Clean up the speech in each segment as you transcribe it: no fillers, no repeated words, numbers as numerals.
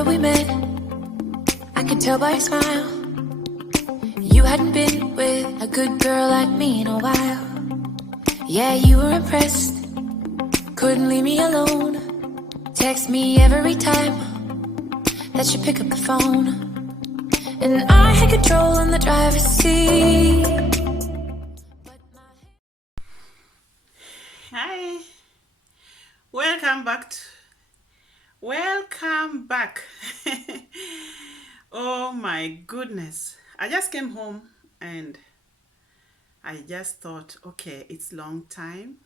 remember we met. I could tell by your smile you hadn't been with a good girl like me in a while. Yeah, you were impressed, couldn't leave me alone. Text me every time that you pick up the phone. And I had control on the driver's seat. Hi, welcome back. Oh my goodness, I just came home and I just thought, okay, it's long time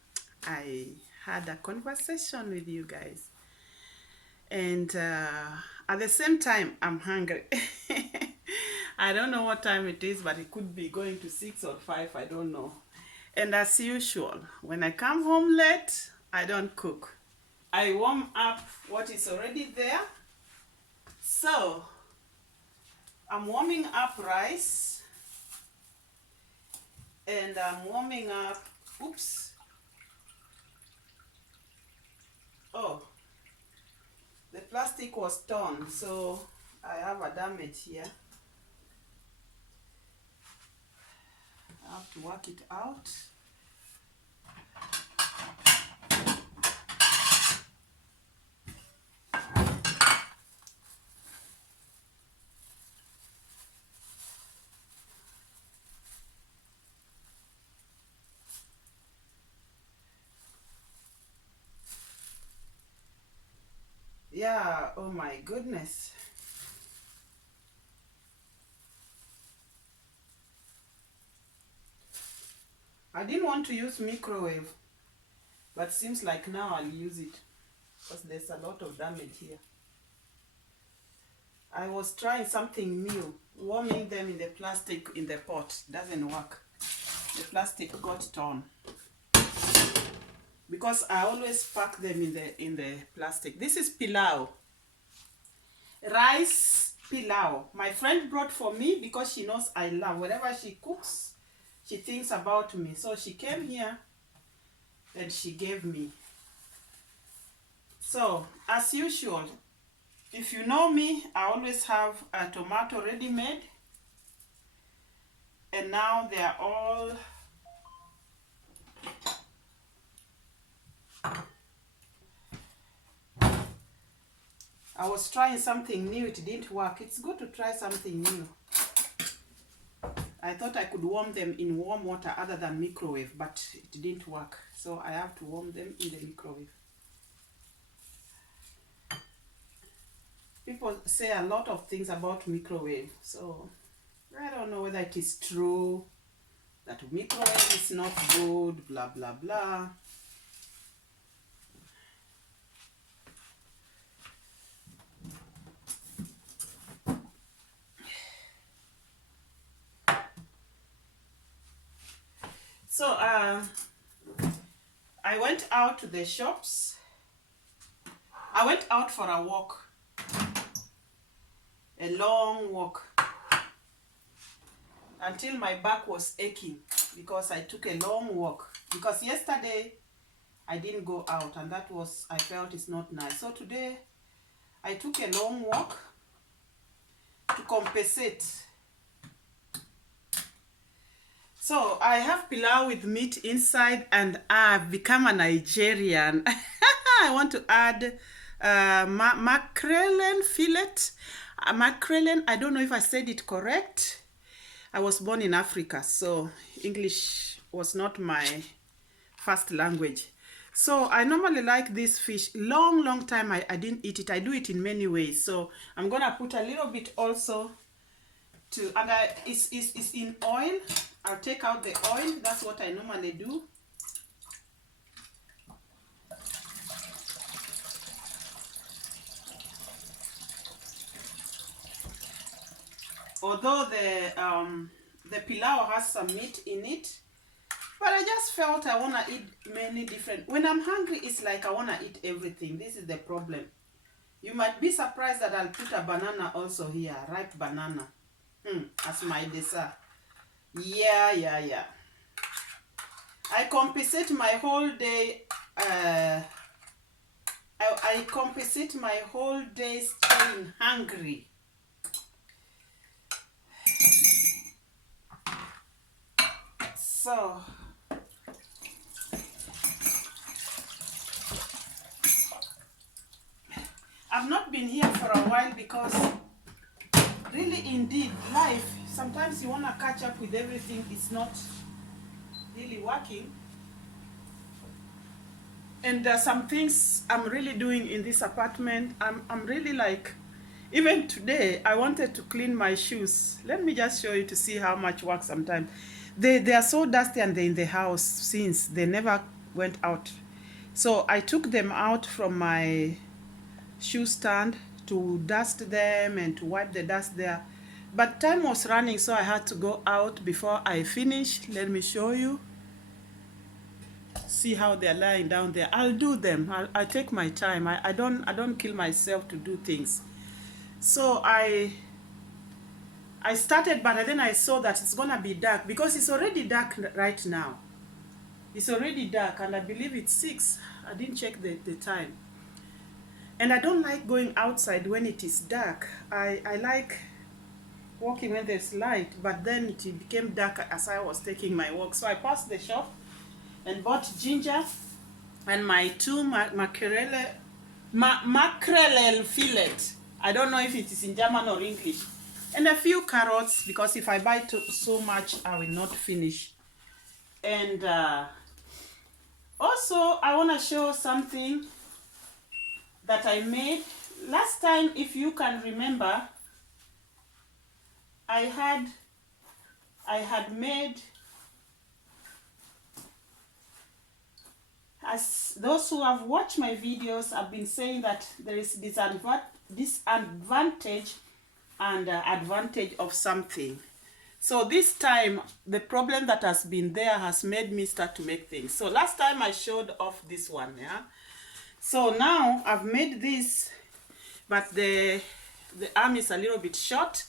I had a conversation with you guys, and at the same time I'm hungry. I don't know what time it is, but it could be going to 6 or 5, I don't know. And as usual, when I come home late, I don't cook. I warm up what is already there. So, I'm warming up rice. And I'm warming up, oops. Oh, the plastic was torn, so I have a damage here. I have to work it out. Yeah, oh my goodness. I didn't want to use microwave, but seems like now I'll use it because there's a lot of damage here. I was trying something new, warming them in the plastic in the pot. Doesn't work. The plastic got torn. Because I always pack them in the plastic. This is pilau. Rice pilau. My friend brought for me because she knows I love. Whatever she cooks, she thinks about me. So she came here and she gave me. So, as usual, if you know me, I always have a tomato ready made. And now they are all I was trying something new, it didn't work. It's good to try something new. I thought I could warm them in warm water other than microwave, but it didn't work. So I have to warm them in the microwave. People say a lot of things about microwave, so I don't know whether it is true that microwave is not good, blah, blah, blah. So I went out to the shops. I went out for a walk, a long walk, until my back was aching because I took a long walk. Because yesterday I didn't go out and that was, I felt it's not nice. So today I took a long walk to compensate. So I have pilau with meat inside and I've become a Nigerian. I want to add mackerel fillet. Mackerel, I don't know if I said it correct. I was born in Africa, so English was not my first language. So I normally like this fish. Long time I didn't eat it. I do it in many ways. So I'm gonna put a little bit also to, and it's in oil. I'll take out the oil. That's what I normally do. Although the pilau has some meat in it, but I just felt I want to eat many different. When I'm hungry, it's like I want to eat everything. This is the problem. You might be surprised that I'll put a banana also here, ripe banana, as my dessert. Yeah. I compensate my whole day. I I compensate my whole day staying hungry. So I've not been here for a while because really indeed life, sometimes you want to catch up with everything, it's not really working. And there are some things I'm really doing in this apartment. I'm really like, even today, I wanted to clean my shoes. Let me just show you to see how much work sometimes. They are so dusty and they're in the house since they never went out. So I took them out from my shoe stand to dust them and to wipe the dust there. But time was running, so I had to go out before I finish. Let me show you. See how they're lying down there. I'll do them. I take my time. I don't kill myself to do things. So I started, but then I saw that it's gonna be dark because it's already dark right now. It's already dark, and I believe it's 6. I didn't check the time. And I don't like going outside when it is dark. I like walking when there's light, but then it became dark as I was taking my walk. So I passed the shop and bought ginger and my 2 mackerel fillet. I don't know if it is in German or English. And a few carrots, because if I buy so much, I will not finish. And also, I want to show something that I made. Last time, if you can remember, I had made, as those who have watched my videos have been saying, that there is disadvantage and advantage of something. So this time, the problem that has been there has made me start to make things. So last time I showed off this one, yeah. So now I've made this, but the arm is a little bit short.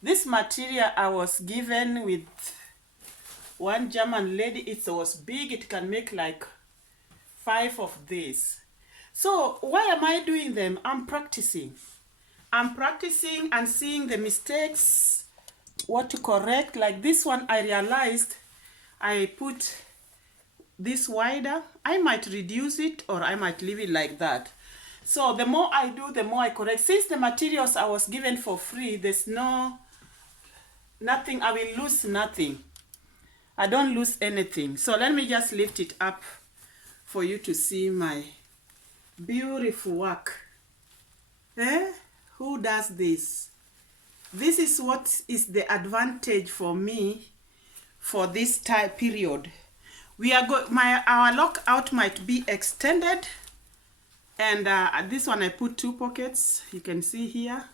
This material I was given with one German lady. It was big. It can make like 5 of these. So why am I doing them? I'm practicing and seeing the mistakes, what to correct. Like this one, I realized I put this wider. I might reduce it or I might leave it like that. So the more I do, the more I correct. Since the materials I was given for free, there's nothing, I will lose nothing. I don't lose anything. So let me just lift it up for you to see my beautiful work. Who does this? This is what is the advantage for me for this time period. We are our lockout might be extended, and this one I put 2 pockets. You can see here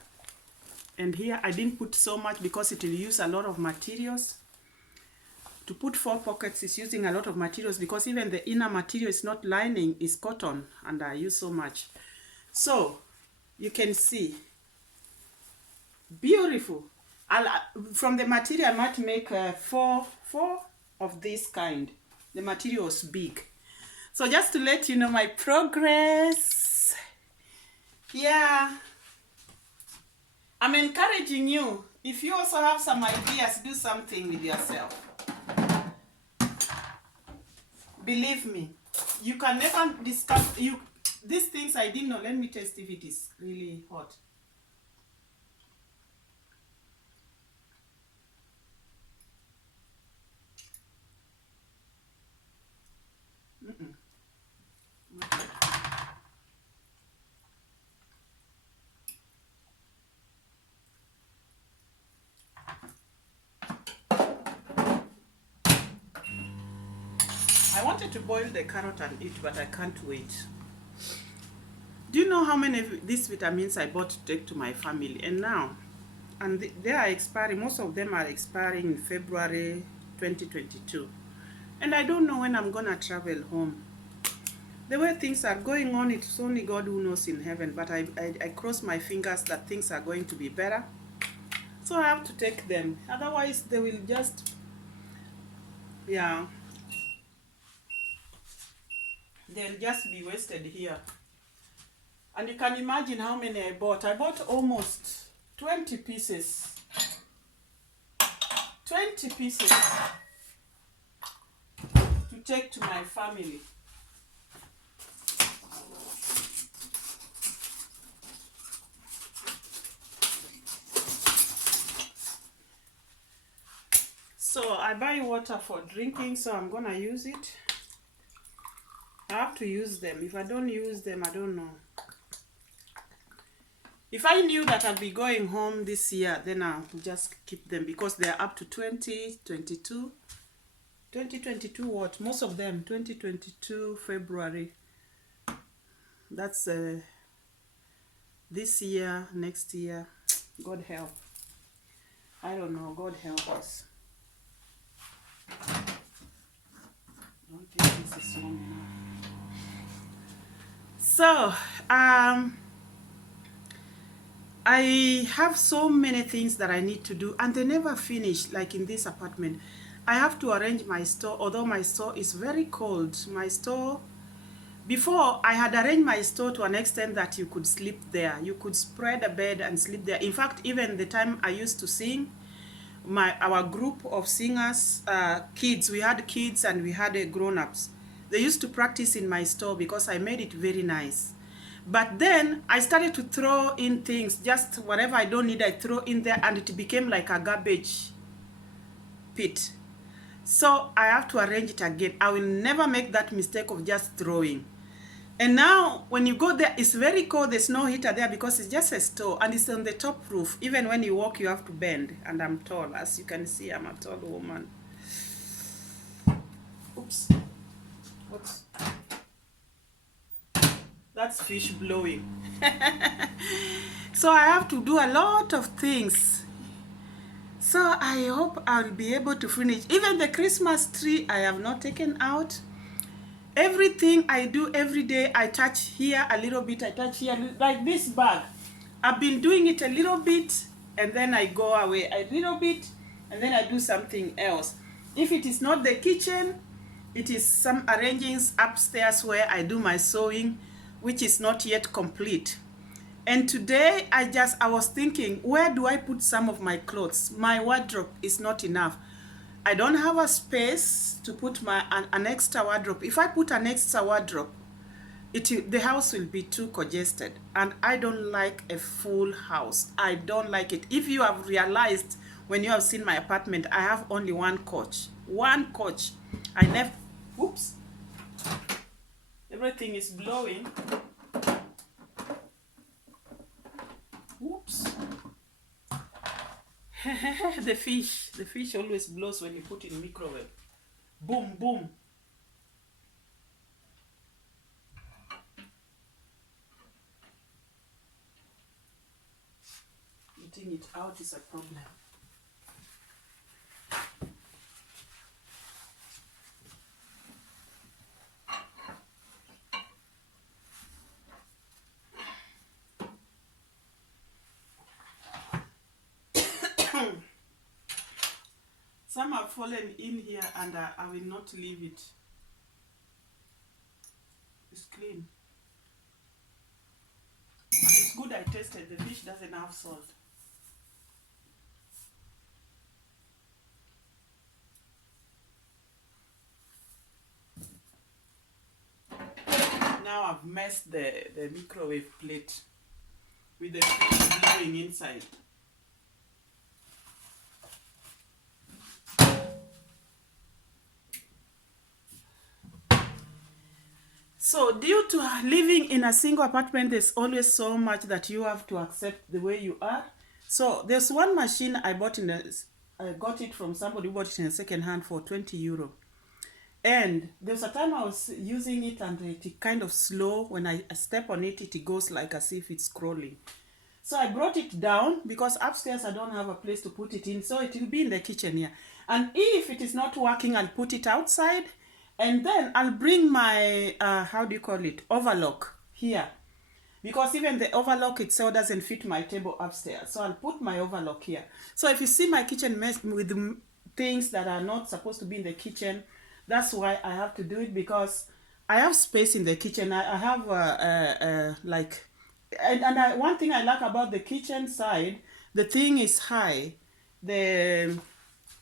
and here. I didn't put so much because it will use a lot of materials. To put 4 pockets is using a lot of materials because even the inner material is not lining, is cotton, and I use so much. So you can see, beautiful. From the material I might make 4 of this kind. The material was big. So just to let you know my progress. Yeah, I'm encouraging you. If you also have some ideas, do something with yourself. Believe me, you can never discuss these things. I didn't know. Let me test if it is really hot. I wanted to boil the carrot and eat, but I can't wait. Do you know how many of these vitamins I bought to take to my family? And now, they are expiring. Most of them are expiring in February 2022. And I don't know when I'm gonna travel home. The way things are going on, it's only God who knows in heaven. But I cross my fingers that things are going to be better. So I have to take them. Otherwise, they will just, yeah, they'll just be wasted here. And you can imagine how many I bought. I bought almost 20 pieces. 20 pieces to take to my family. So I buy water for drinking, so I'm gonna use it. I have to use them. If I don't use them, I don't know. If I knew that I'd be going home this year, then I'll just keep them because they're up to 2022. 2022 what? Most of them, 2022 February. That's this year, next year. God help. I don't know. God help us. Don't think this is long enough. So, I have so many things that I need to do and they never finish. Like in this apartment, I have to arrange my store, although my store is very cold. My store, before I had arranged my store to an extent that you could sleep there. You could spread a bed and sleep there. In fact, even the time I used to sing, our group of singers, kids, we had kids and we had grown-ups. They used to practice in my store because I made it very nice. But then I started to throw in things, just whatever I don't need, I throw in there, and it became like a garbage pit. So I have to arrange it again. I will never make that mistake of just throwing. And now when you go there, it's very cold. There's no heater there because it's just a store and it's on the top roof. Even when you walk, you have to bend. And I'm tall. As you can see, I'm a tall woman. Oops. Whoops. That's fish blowing. So I have to do a lot of things. So I hope I'll be able to finish. Even the Christmas tree, I have not taken out. Everything I do every day, I touch here a little bit, I touch here, like this bag. I've been doing it a little bit, and then I go away a little bit, and then I do something else. If it is not the kitchen, it is some arrangings upstairs where I do my sewing, which is not yet complete. And today, I was thinking, where do I put some of my clothes? My wardrobe is not enough. I don't have a space to put an extra wardrobe. If I put an extra wardrobe, the house will be too congested. And I don't like a full house. I don't like it. If you have realized when you have seen my apartment, I have only one couch. One couch. I never, whoops. Everything is blowing. Whoops. The fish always blows when you put in microwave. Boom, boom. Eating it out is a problem. Some have fallen in here and I will not leave it. It's clean. And it's good I tasted. The fish doesn't have salt. Now I've messed the microwave plate with the fish blowing inside. So due to living in a single apartment, there's always so much that you have to accept the way you are. So there's one machine I got it from somebody who bought it in a second hand for 20 euro. And there's a time I was using it and it kind of slow. When I step on it, it goes like as if it's scrolling. So I brought it down because upstairs I don't have a place to put it in. So it will be in the kitchen here. And if it is not working, I'll put it outside. And then I'll bring my, overlock here. Because even the overlock itself doesn't fit my table upstairs. So I'll put my overlock here. So if you see my kitchen mess with things that are not supposed to be in the kitchen, that's why I have to do it, because I have space in the kitchen. I have like one thing I like about the kitchen side, the thing is high. The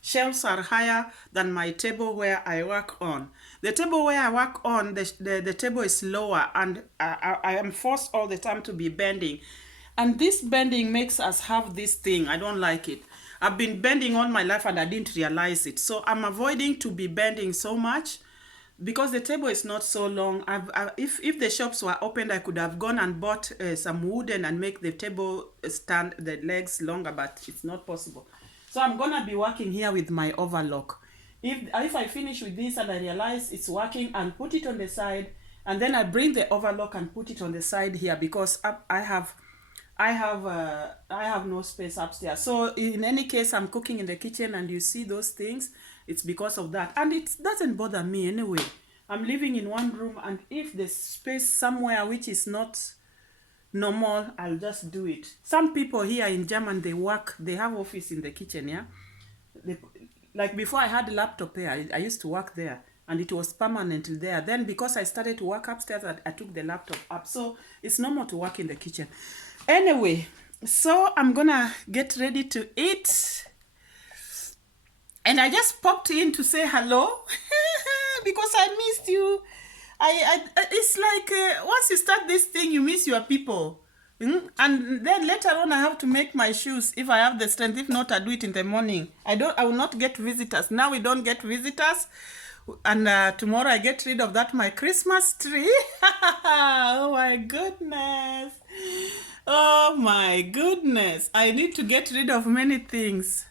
shelves are higher than my table where I work on. The table where I work on, the table is lower, and I am forced all the time to be bending. And this bending makes us have this thing. I don't like it. I've been bending all my life and I didn't realize it. So I'm avoiding to be bending so much because the table is not so long. If the shops were opened, I could have gone and bought some wooden and make the table stand the legs longer, but it's not possible. So I'm gonna be working here with my overlock. If I finish with this and I realize it's working, I'll put it on the side, and then I bring the overlock and put it on the side here because I have no space upstairs. So in any case, I'm cooking in the kitchen and you see those things, it's because of that. And it doesn't bother me anyway. I'm living in one room, and if there's space somewhere which is not normal, I'll just do it. Some people here in Germany, they have office in the kitchen, yeah? Like before I had a laptop here, I used to work there and it was permanently there. Then because I started to work upstairs, I took the laptop up. So it's normal to work in the kitchen. Anyway, so I'm gonna get ready to eat. And I just popped in to say hello because I missed you. It's like once you start this thing, you miss your people. And then later on, I have to make my shoes if I have the strength. If not, I do it in the morning. I will not get visitors. Now we don't get visitors. And tomorrow I get rid of that my Christmas tree. Oh my goodness. Oh my goodness. I need to get rid of many things.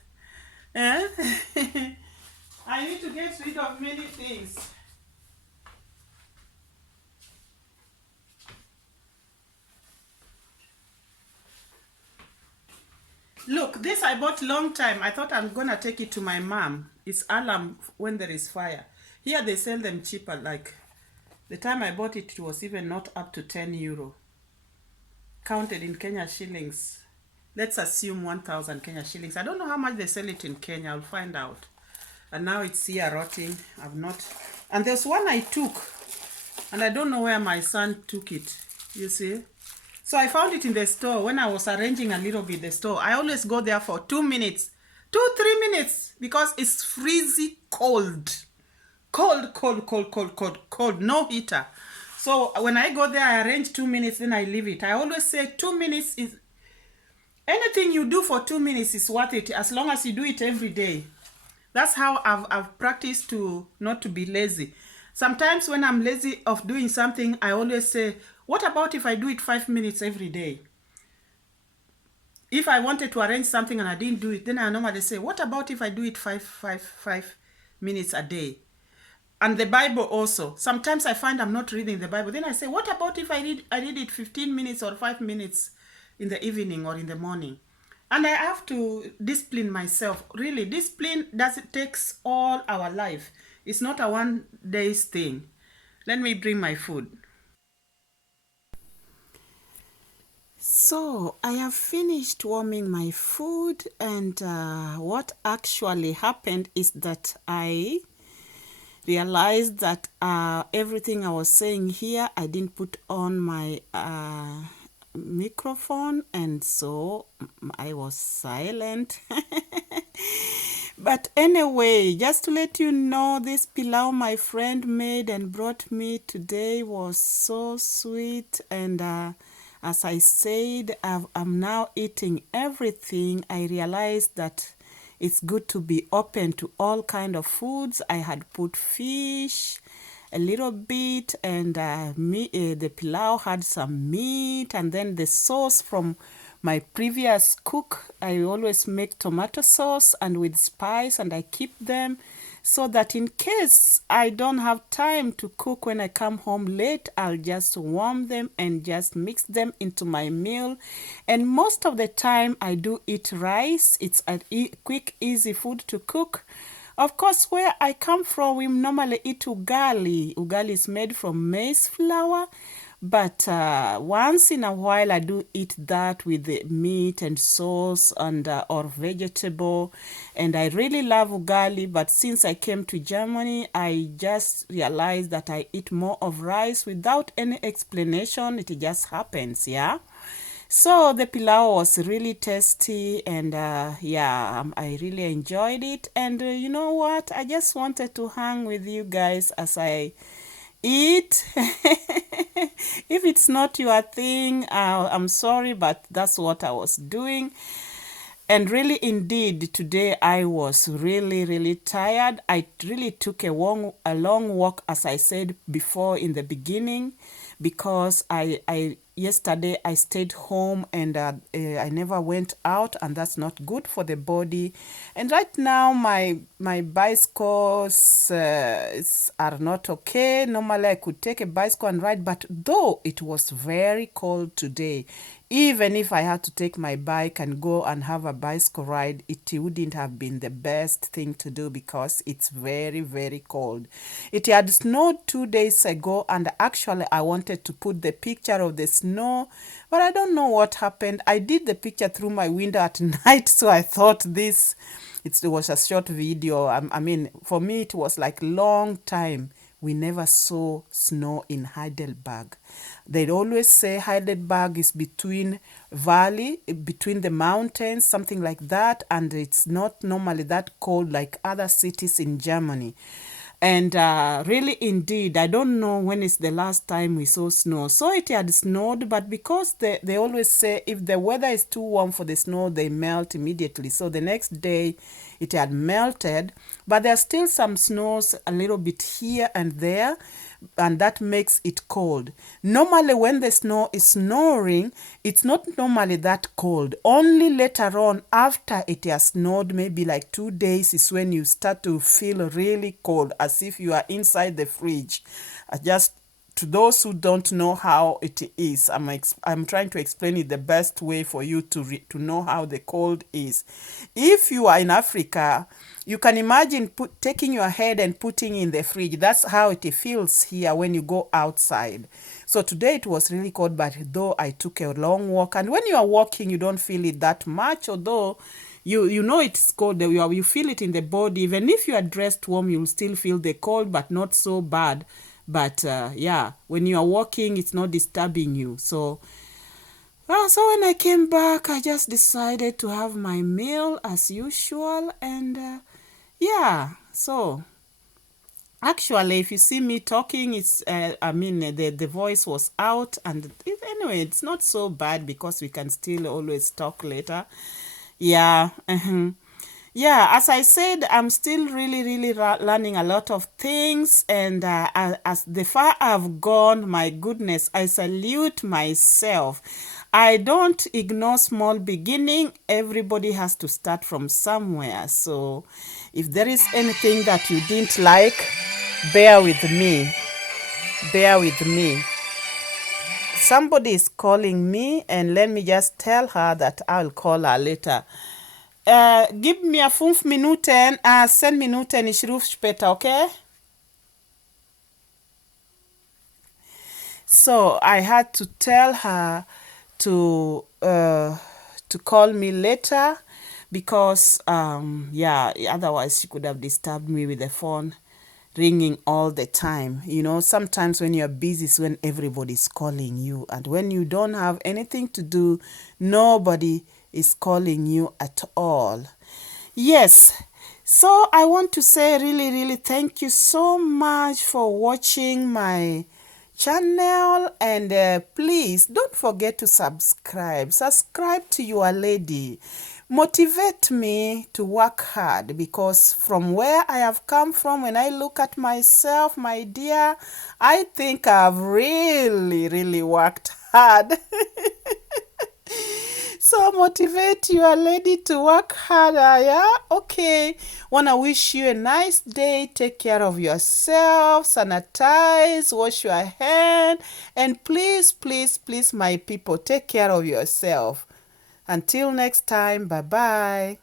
Eh? I need to get rid of many things. Look, this I bought long time. I thought I'm gonna take it to my mom. It's alarm when there is fire. Here they sell them cheaper. Like the time I bought it, it was even not up to 10 euro. Counted in Kenya shillings. Let's assume 1,000 Kenya shillings. I don't know how much they sell it in Kenya. I'll find out. And now it's here rotting. I've not. And there's one I took. And I don't know where my son took it. You see? So I found it in the store when I was arranging a little bit the store. I always go there for 2 minutes. 3 minutes. Because it's freezing cold. Cold. No heater. So when I go there, I arrange 2 minutes, then I leave it. I always say 2 minutes is... Anything you do for 2 minutes is worth it as long as you do it every day. That's how I've practiced to not to be lazy. Sometimes when I'm lazy of doing something, I always say, what about if I do it 5 minutes every day? If I wanted to arrange something and I didn't do it, then I normally say, what about if I do it five minutes a day? And the Bible also. Sometimes I find I'm not reading the Bible. Then I say, what about if I read it 15 minutes or 5 minutes in the evening or in the morning? And I have to discipline myself. Really, discipline takes all our life. It's not a one day's thing. Let me bring my food. So I have finished warming my food, and what actually happened is that I realized that everything I was saying here, I didn't put on my microphone, and so I was silent. But anyway, just to let you know, this pilau my friend made and brought me today was so sweet, and as I said, I'm now eating everything. I realized that it's good to be open to all kind of foods. I had put fish a little bit, and the pilau had some meat, and then the sauce from my previous cook. I always make tomato sauce and with spice, and I keep them so that in case I don't have time to cook when I come home late, I'll just warm them and just mix them into my meal. And most of the time I do eat rice. It's a quick, easy food to cook. Of course, where I come from, we normally eat ugali. Ugali is made from maize flour. But once in a while, I do eat that with the meat and sauce and or vegetable. And I really love ugali. But since I came to Germany, I just realized that I eat more of rice without any explanation. It just happens, yeah? So the pilau was really tasty, and yeah, I really enjoyed it. And you know what? I just wanted to hang with you guys as I eat. If it's not your thing, I'm sorry, but that's what I was doing. And really, indeed, today I was really, really tired. I really took a long walk, as I said before in the beginning, because yesterday I stayed home, and I never went out, and that's not good for the body. And right now, my bicycles are not okay. Normally, I could take a bicycle and ride, but though it was very cold today, even if I had to take my bike and go and have a bicycle ride, it wouldn't have been the best thing to do because it's very, very cold. It had snowed 2 days ago, and actually I wanted to put the picture of the snow, but I don't know what happened. I did the picture through my window at night, so I thought it was a short video. I mean, for me, it was like long time we never saw snow in Heidelberg. They always say Heidelberg is between the mountains, something like that, and it's not normally that cold like other cities in Germany. And really, indeed, I don't know when is the last time we saw snow. So it had snowed, but because they always say if the weather is too warm for the snow, they melt immediately. So the next day it had melted, but there's still some snows a little bit here and there, and that makes it cold. Normally, when the snow is snowing, it's not normally that cold. Only later on, after it has snowed, maybe like 2 days, is when you start to feel really cold, as if you are inside the fridge. Just to those who don't know how it is, I'm trying to explain it the best way for you to know how the cold is. If you are in Africa, you can imagine taking your head and putting in the fridge. That's how it feels here when you go outside. So today it was really cold, but though I took a long walk, and when you are walking, you don't feel it that much, although you know it's cold. You feel it in the body. Even if you are dressed warm, you'll still feel the cold, but not so bad. But yeah, when you are walking, it's not disturbing you. So when I came back, I just decided to have my meal as usual. And yeah, so actually, if you see me talking, the voice was out. And anyway, it's not so bad because we can still always talk later. Yeah. Yeah, as I said, I'm still really, really learning a lot of things. And as the far I've gone, my goodness, I salute myself. I don't ignore small beginning. Everybody has to start from somewhere. So if there is anything that you didn't like, bear with me. Bear with me. Somebody is calling me, and let me just tell her that I'll call her later. Gib mir 5 Minuten, 10 Minuten, ich rufe später, okay? So I had to tell her to call me later because yeah, otherwise she could have disturbed me with the phone ringing all the time. You know, sometimes when you're busy is when everybody's calling you, and when you don't have anything to do, nobody is calling you at all. Yes. So I want to say really, really thank you so much for watching my channel, and please don't forget to subscribe to your lady. Motivate me to work hard, because from where I have come from, when I look at myself, my dear, I think I've really, really worked hard. So motivate your lady to work harder, yeah? Okay. Wanna wish you a nice day. Take care of yourself. Sanitize. Wash your hand. And please, please, please, my people, take care of yourself. Until next time, bye-bye.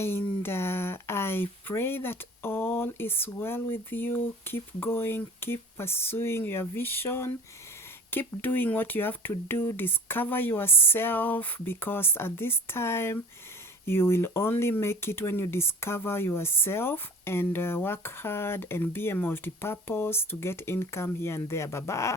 And I pray that all is well with you. Keep going, keep pursuing your vision, keep doing what you have to do, discover yourself, because at this time you will only make it when you discover yourself, and work hard and be a multi-purpose to get income here and there. Bye bye.